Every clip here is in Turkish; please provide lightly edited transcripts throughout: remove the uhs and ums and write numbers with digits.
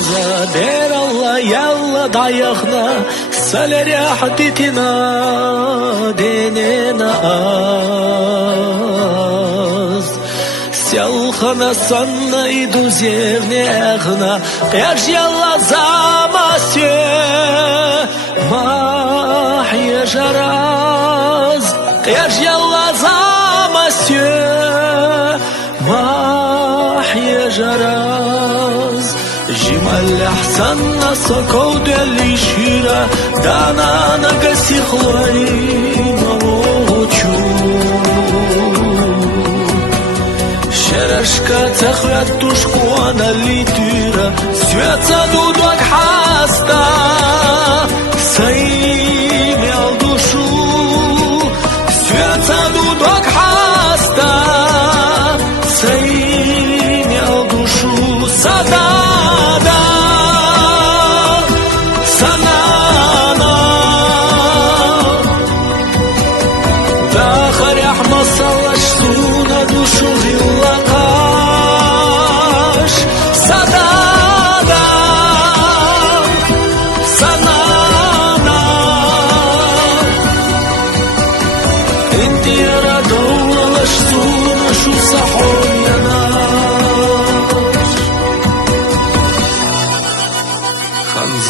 маза, дер Алла ялла даяхна, салерях дитина, денена аз. Сялхана санна и дузевнехна, яж ялла замасе, махья жараз, яж ялла замасе, махья жараз. جمال أحسن سكو دلي شيرا دانا نقسي خلوي مروچو شرشكا تخرج تشكوانا اللي تيرا سويت صدودك حاستا سايم يالدوشو سويت صدودك حاستا سايم يالدوشو صدا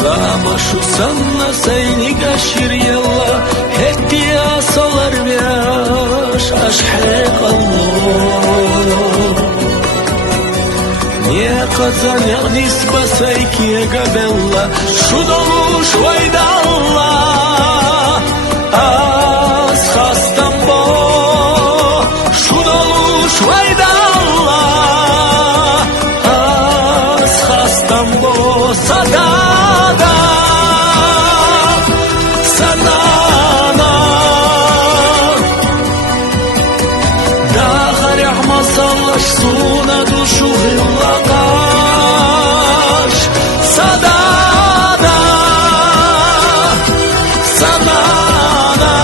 Zama şu sanna seyni gaşir yalla Hetti asalar biaş aşhek Allah Niye kazan ya nisba seykiye gabella Şu dolu şvayda Allah Az hastam bo Şu dolu şvayda Allah Az hastam bo Sada Suna dushu hillaqash Sadada Samana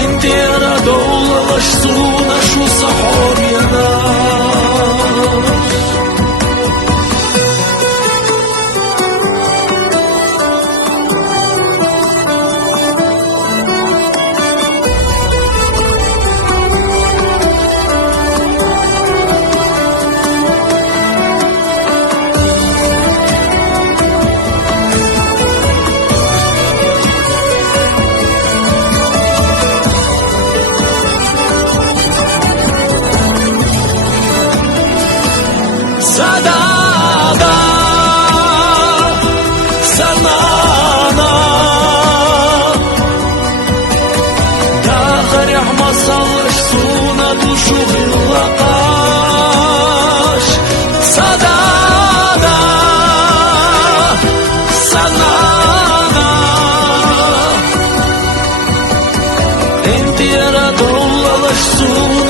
Inti ana dolash suna shu sahor yana Sadada Sanana Dağır yahmasallaş suna duşu hillaqash Sadada Sanana Inti yara dollalaş suna